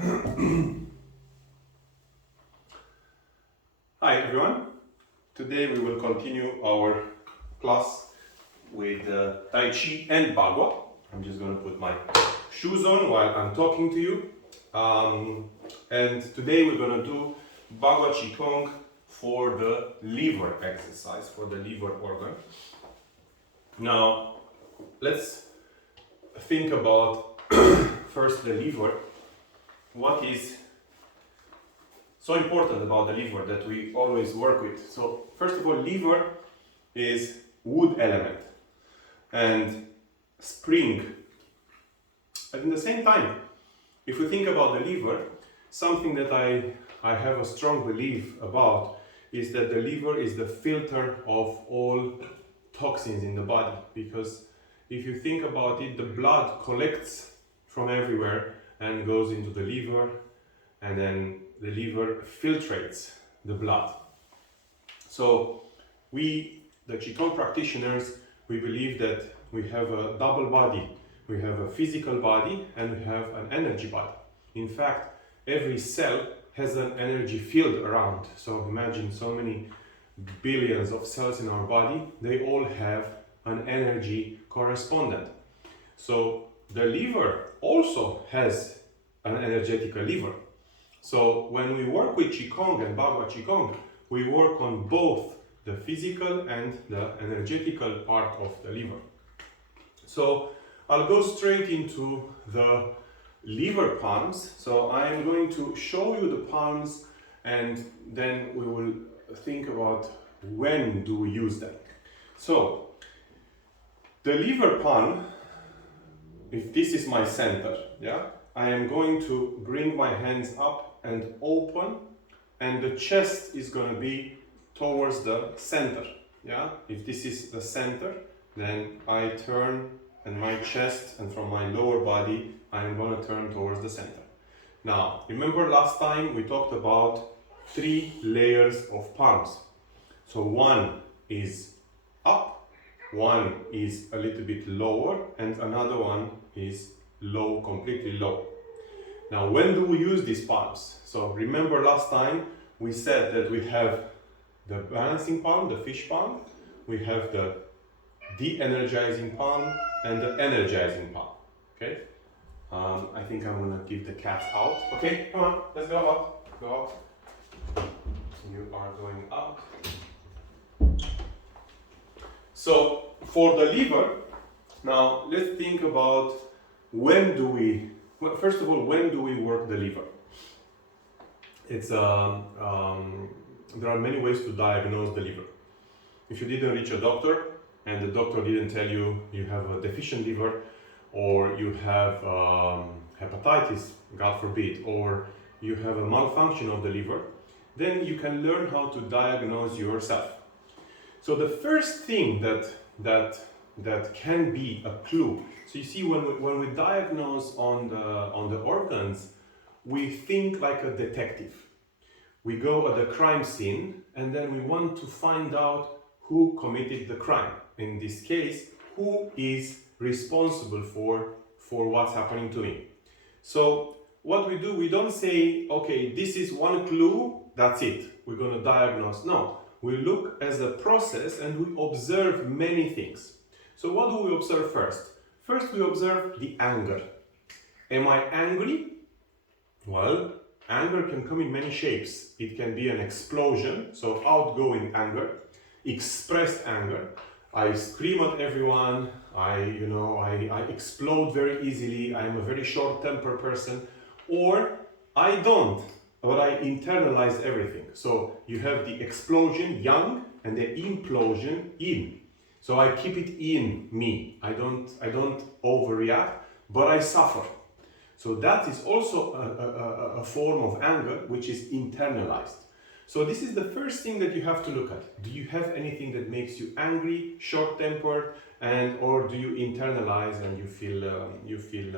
Hi everyone, today we will continue our class with Tai Chi and Bagua. I'm just going to put my shoes on while I'm talking to you. And today we're going to do Bagua Qigong for the liver exercise, for the liver organ. Now, let's think about first the liver. What is so important about the liver that we always work with? So first of all, liver is wood element and spring. But in the same time, if we think about the liver, something that I have a strong belief about is that the liver is the filter of all toxins in the body, because if you think about it, the blood collects from everywhere and goes into the liver, and then the liver filtrates the blood. So we, the Qigong practitioners, we believe that we have a double body. We have a physical body and we have an energy body. In fact, every cell has an energy field around. So imagine so many billions of cells in our body, they all have an energy correspondent. So the liver also has an energetical liver. So when we work with Qigong and Bagua Qigong, we work on both the physical and the energetical part of the liver. So I'll go straight into the liver palms. So I am going to show you the palms, and then we will think about when do we use them. So the liver palm, if this is my center, yeah, I am going to bring my hands up and open, and the chest is going to be towards the center. Yeah, if this is the center, then I turn, and my chest and from my lower body I am going to turn towards the center. Now remember, last time we talked about 3 layers of palms. So one is up, one is a little bit lower, and another one is low, completely low. Now, when do we use these palms? So remember, last time we said that we have the balancing palm, the fish palm, we have the de-energizing palm and the energizing palm. Okay? I think I'm gonna give the cat out. Okay, come on, let's go out. Go out. You are going out. So for the liver, now let's think about when do we, well, first of all, when do we work the liver? It's there are many ways to diagnose the liver. If you didn't reach a doctor and the doctor didn't tell you you have a deficient liver, or you have hepatitis, God forbid, or you have a malfunction of the liver, then you can learn how to diagnose yourself. So the first thing that can be a clue. So you see, when we diagnose on the organs, we think like a detective. We go at the crime scene and then we want to find out who committed the crime. In this case, who is responsible for what's happening to me. So what we do, we don't say, okay, this is one clue, that's it, we're going to diagnose. No, we look as a process and we observe many things. So what do we observe first? First we observe the anger. Am I angry? Well, anger can come in many shapes. It can be an explosion, so outgoing anger, expressed anger. I scream at everyone, I explode very easily, I'm a very short-tempered person, or I don't, but I internalize everything. So you have the explosion, yang, and the implosion, in. So I keep it in me. I don't overreact, but I suffer. So that is also a form of anger which is internalized. So this is the first thing that you have to look at. Do you have anything that makes you angry, short-tempered, or do you internalize and you feel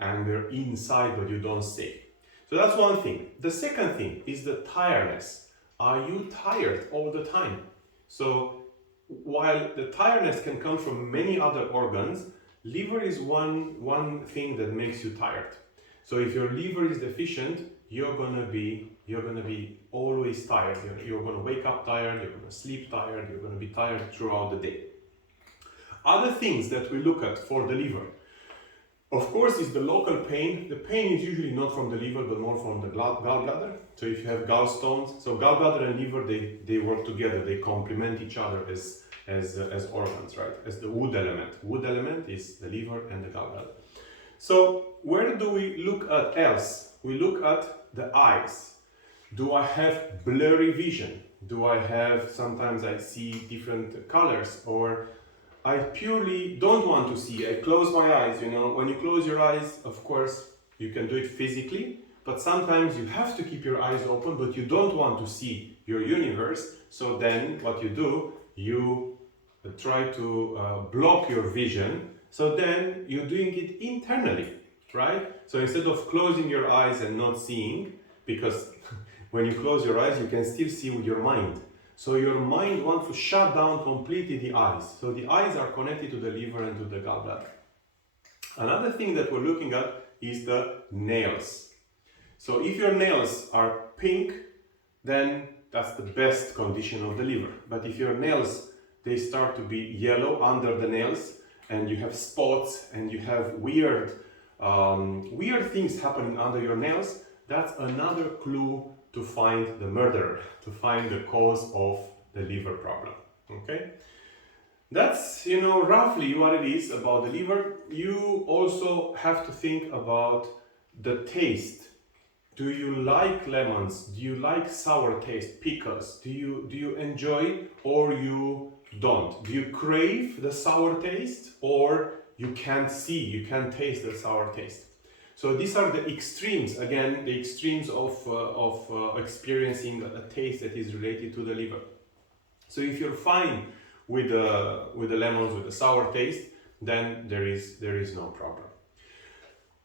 anger inside but you don't say? So that's one thing. The second thing is the tiredness. Are you tired all the time? So while the tiredness can come from many other organs, liver is one thing that makes you tired. So if your liver is deficient, you're gonna be always tired. You're gonna wake up tired, you're gonna sleep tired, you're gonna be tired throughout the day. Other things that we look at for the liver, of course, is the local pain. The pain is usually not from the liver, but more from the gallbladder. So if you have gallstones, so gallbladder and liver, they work together. They complement each other as organs, right? As the wood element. Wood element is the liver and the gallbladder. So where do we look at else? We look at the eyes. Do I have blurry vision? Do I have, sometimes I see different colors, or I purely don't want to see. I close my eyes, you know. When you close your eyes, of course, you can do it physically, but sometimes you have to keep your eyes open, but you don't want to see your universe. So then what you do, you try to block your vision. So then you're doing it internally, right? So instead of closing your eyes and not seeing, because when you close your eyes, you can still see with your mind. So your mind wants to shut down completely the eyes. So the eyes are connected to the liver and to the gallbladder. Another thing that we're looking at is the nails. So if your nails are pink, then that's the best condition of the liver. But if your nails, they start to be yellow under the nails, and you have spots, and you have weird things happening under your nails, that's another clue to find the murderer, to find the cause of the liver problem. Okay, that's, you know, roughly what it is about the liver. You also have to think about the taste. Do you like lemons? Do you like sour taste, pickles? Do you enjoy, or you don't? Do you crave the sour taste, or you can't taste the sour taste? So these are the extremes, again, the extremes of experiencing a taste that is related to the liver. So if you're fine with the lemons, with the sour taste, then there is no problem.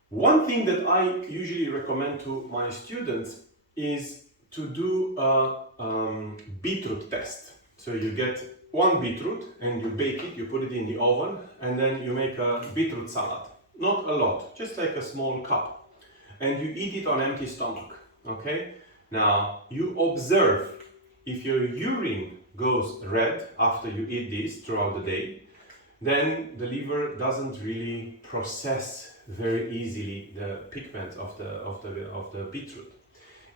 One thing that I usually recommend to my students is to do a beetroot test. So you get one beetroot and you bake it, you put it in the oven, and then you make a beetroot salad. Not a lot, just like a small cup. And you eat it on empty stomach, okay? Now, you observe if your urine goes red after you eat this throughout the day, then the liver doesn't really process very easily the pigment of the beetroot.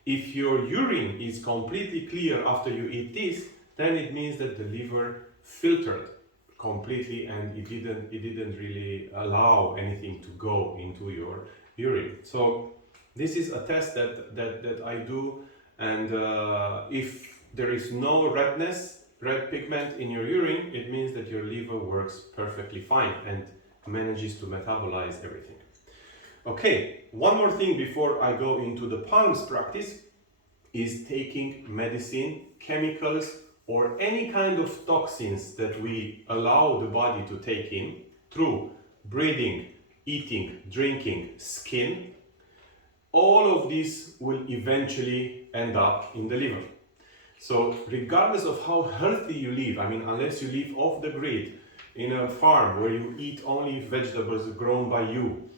If your urine is completely clear after you eat this, then it means that the liver filtered completely and it didn't really allow anything to go into your urine. So this is a test that I do, and if there is no red pigment in your urine, it means that your liver works perfectly fine and manages to metabolize everything. Okay, one more thing before I go into the palms practice is taking medicine, chemicals, or any kind of toxins that we allow the body to take in through breathing, eating, drinking, skin. All of this will eventually end up in the liver. So regardless of how healthy you live, I mean, unless you live off the grid in a farm where you eat only vegetables grown by you,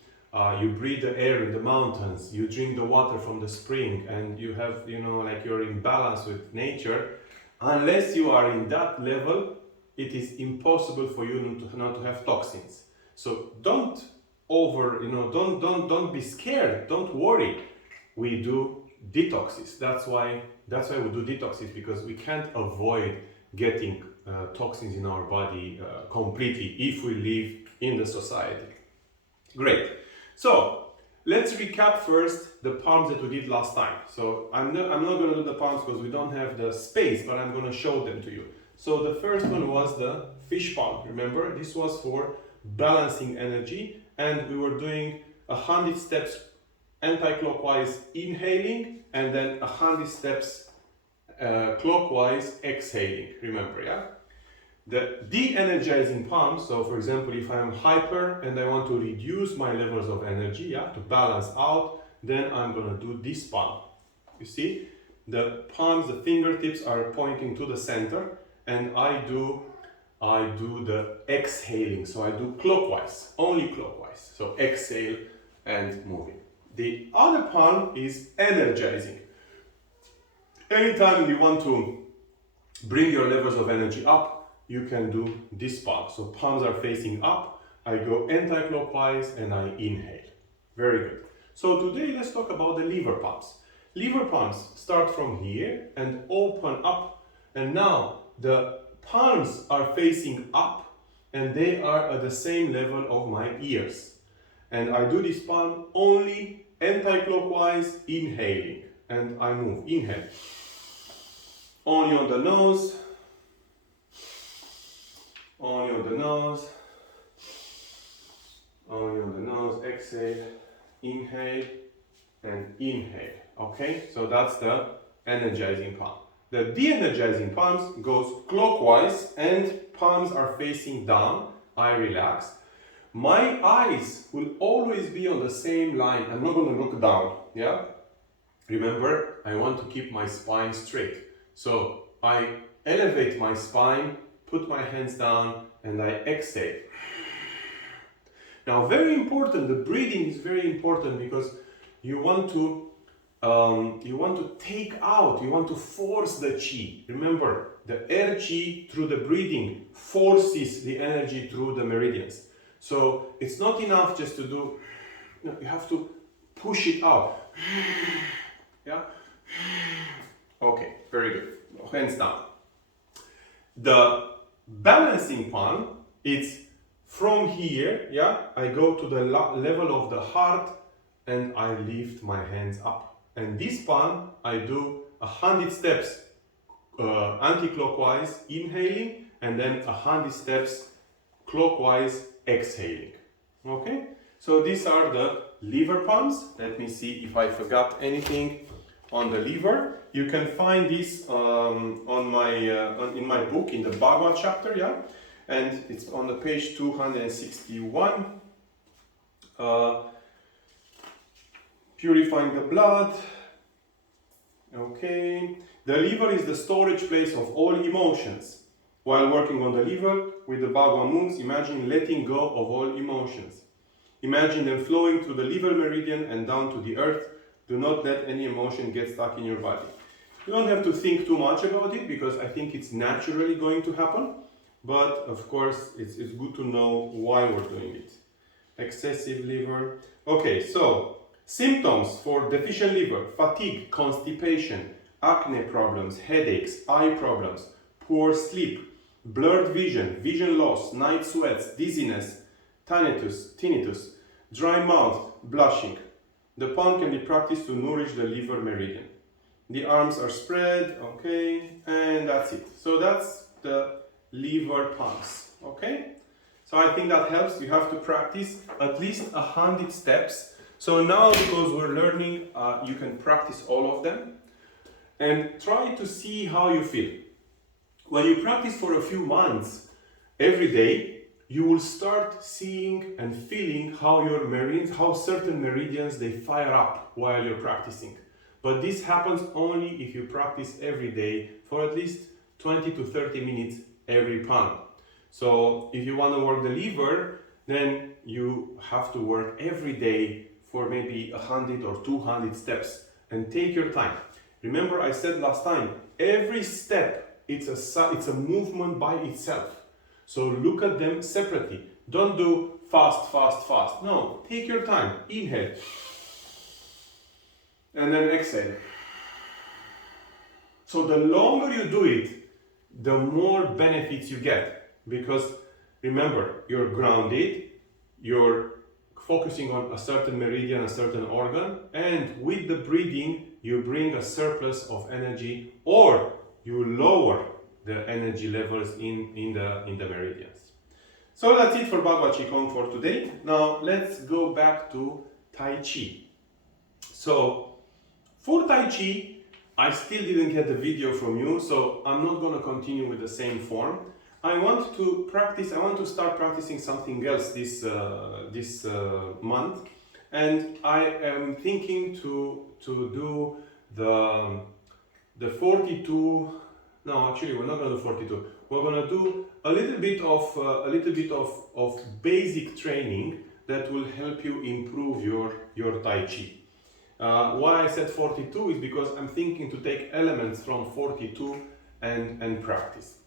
you breathe the air in the mountains, you drink the water from the spring, and you have, you know, like you're in balance with nature, unless you are in that level, it is impossible for you not to have toxins. So don't be scared, don't worry. We do detoxes. That's why we do detoxes, because we can't avoid getting toxins in our body completely if we live in the society. Great. So let's recap first the palms that we did last time. So I'm not going to do the palms because we don't have the space, but I'm going to show them to you. So the first one was the fish palm. Remember, this was for balancing energy, and we were doing 100 steps anti-clockwise inhaling, and then 100 steps clockwise exhaling. Remember, yeah? The de-energizing palm, so for example, if I'm hyper and I want to reduce my levels of energy, yeah, to balance out, then I'm going to do this palm. You see, the palms, the fingertips are pointing to the center, and I do the exhaling, so I do clockwise, only clockwise. So exhale and moving. The other palm is energizing. Anytime you want to bring your levels of energy up, you can do this palm. So palms are facing up, I go anti-clockwise and I inhale. Very good. So today let's talk about the lever palms. Lever palms start from here and open up, and now the palms are facing up and they are at the same level of my ears. And I do this palm only anti-clockwise, inhaling, and I move. Inhale. Only on the nose, only on the nose, only on the nose, exhale, inhale, and inhale. Okay, so that's the energizing palm. The de-energizing palms goes clockwise and palms are facing down. I relax. My eyes will always be on the same line. I'm not going to look down. Yeah. Remember, I want to keep my spine straight. So I elevate my spine, put my hands down, and I exhale. Now, very important. The breathing is very important because you want to take out, you want to force the chi. Remember, the air chi through the breathing forces the energy through the meridians. So it's not enough just to do, no, you have to push it out. Yeah? Okay, very good. Hands down. The balancing palm, it's from here, yeah? I go to the level of the heart and I lift my hands up. And this palm, I do 100 steps anti-clockwise, inhaling, and then 100 steps clockwise, exhaling. Okay? So these are the lever palms. Let me see if I forgot anything on the lever. You can find this on my in my book, in the Bhagavad chapter, yeah? And it's on the page 261. Purifying the blood. Okay. The liver is the storage place of all emotions. While working on the liver with the Bhagwan moves, imagine letting go of all emotions. Imagine them flowing through the liver meridian and down to the earth. Do not let any emotion get stuck in your body. You don't have to think too much about it because I think it's naturally going to happen. But of course, it's good to know why we're doing it. Excessive liver. Okay, so symptoms for deficient liver: fatigue, constipation, acne problems, headaches, eye problems, poor sleep, blurred vision, vision loss, night sweats, dizziness, tinnitus, dry mouth, blushing. The palm can be practiced to nourish the liver meridian. The arms are spread, okay, and that's it. So that's the liver palms, okay? So I think that helps. You have to practice at least 100 steps. So now, because we're learning, you can practice all of them and try to see how you feel. When you practice for a few months every day, you will start seeing and feeling how your meridians, how certain meridians, they fire up while you're practicing. But this happens only if you practice every day for at least 20 to 30 minutes every palm. So if you want to work the liver, then you have to work every day for maybe 100 or 200 steps and take your time. Remember, I said last time, every step, it's a movement by itself. So look at them separately. Don't do fast, fast, fast. No, take your time. Inhale. And then exhale. So the longer you do it, the more benefits you get. Because remember, you're grounded, you're focusing on a certain meridian, a certain organ, and with the breathing, you bring a surplus of energy, or you lower the energy levels in the meridians. So that's it for Bhagavad Qigong for today. Now let's go back to Tai Chi. So for Tai Chi, I still didn't get the video from you, so I'm not going to continue with the same form. I want to start practicing something else this month, and I am thinking to do the 42. No, actually, we're not going to do 42. We're going to do a little bit of basic training that will help you improve your Tai Chi. Why I said 42 is because I'm thinking to take elements from 42 and practice.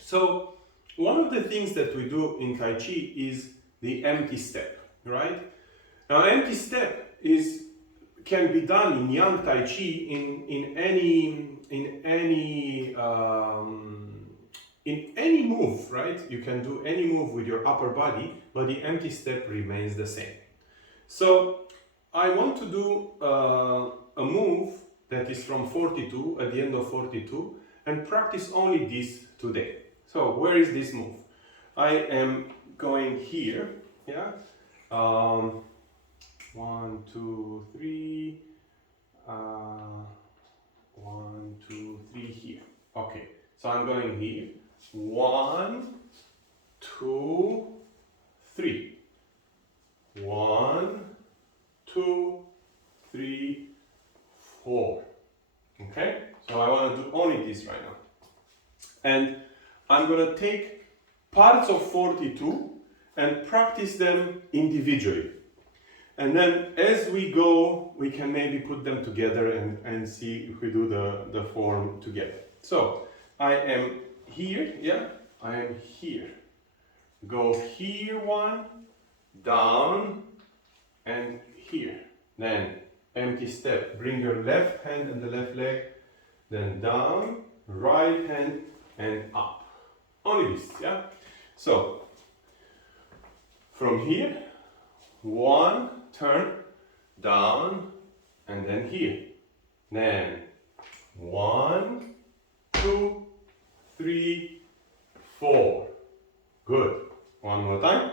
So one of the things that we do in Tai Chi is the empty step, right? Now empty step can be done in Yang Tai Chi in any move, right? You can do any move with your upper body, but the empty step remains the same. So I want to do a move that is from 42, at the end of 42, and practice only this today. So where is this move? I am going here, yeah? 1, 2, 3, 1, 2, 3 here. Okay, so I'm going here. 1, 2, 3. 1, 2, 3, 4. Okay, so I want to do only this right now. And I'm going to take parts of 42 and practice them individually. And then as we go, we can maybe put them together and see if we do the form together. So I am here, yeah, I am here. Go here 1, down, and here. Then empty step. Bring your left hand and the left leg, then down, right hand, and up. Only this, yeah? So from here, 1, turn, down, and then here. Then 1, 2, 3, 4. Good. One more time.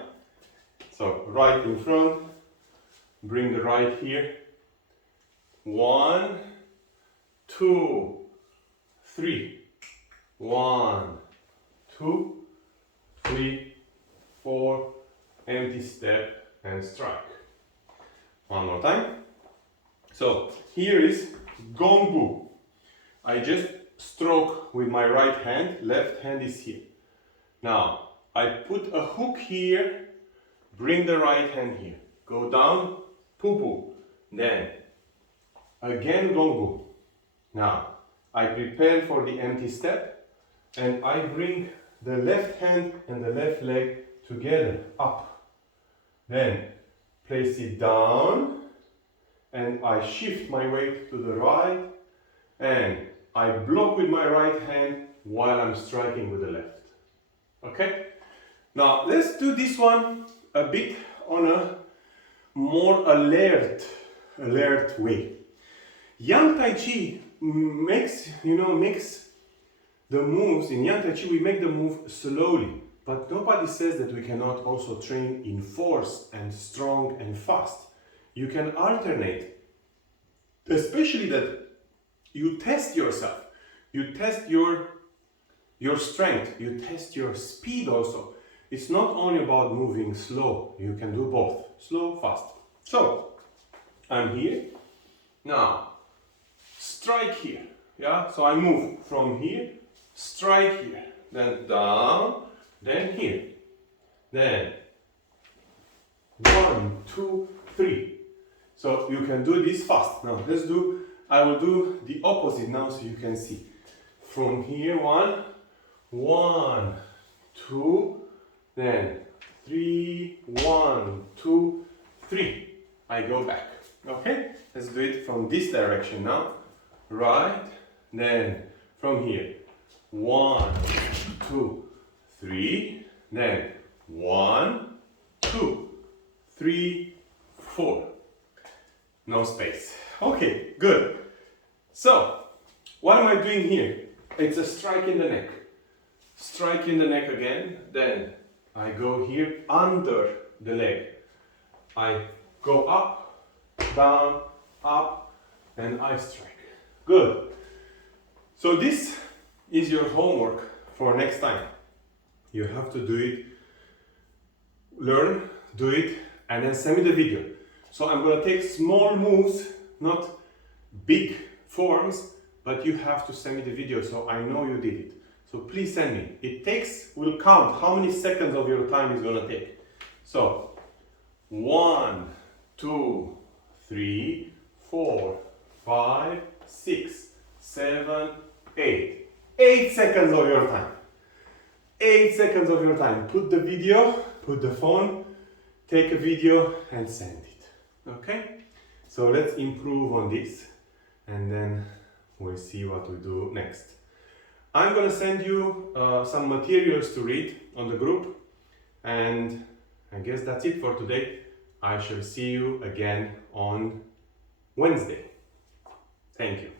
So right in front, bring the right here. 1, 2, 3. 1, 2, 3, 4. Empty step and strike. One more time. So here is Gong Bu. I just stroke with my right hand, left hand is here. Now I put a hook here, bring the right hand here. Go down, Pu Pu. Then again Gong Bu. Now I prepare for the empty step and I bring the left hand and the left leg together up. Then place it down and I shift my weight to the right and I block with my right hand while I'm striking with the left. Okay? Now let's do this one a bit on a more alert way. Yang Tai Chi makes the moves, in Yang Tai Chi we make the move slowly. But nobody says that we cannot also train in force and strong and fast. You can alternate, especially that you test yourself, you test your strength, you test your speed also. It's not only about moving slow, you can do both, slow, fast. So, I'm here, now, strike here, yeah? So I move from here, strike here, then down, then here, then 1, 2, 3. So you can do this fast. Now I will do the opposite now so you can see. From here 1, 2, then 3, 1, 2, 3. I go back. Okay? Let's do it from this direction now. Right, then from here 1, 2, 3, then 1, 2, 3, 4. No space. Okay, good. So, what am I doing here? It's a strike in the neck. Strike in the neck again, then I go here under the leg. I go up, down, up, and I strike. Good. So this is your homework for next time. You have to do it, learn, do it, and then send me the video. So I'm going to take small moves, not big forms, but you have to send me the video so I know you did it. So please send me. We'll count how many seconds of your time is going to take. So 1, 2, 3, 4, 5, 6, 7, 8. 8 seconds of your time. 8 seconds of your time. Put the video, put the phone, take a video and send it. Okay? So let's improve on this and then we'll see what we do next. I'm gonna send you some materials to read on the group, and I guess that's it for today. I shall see you again on Wednesday. Thank you.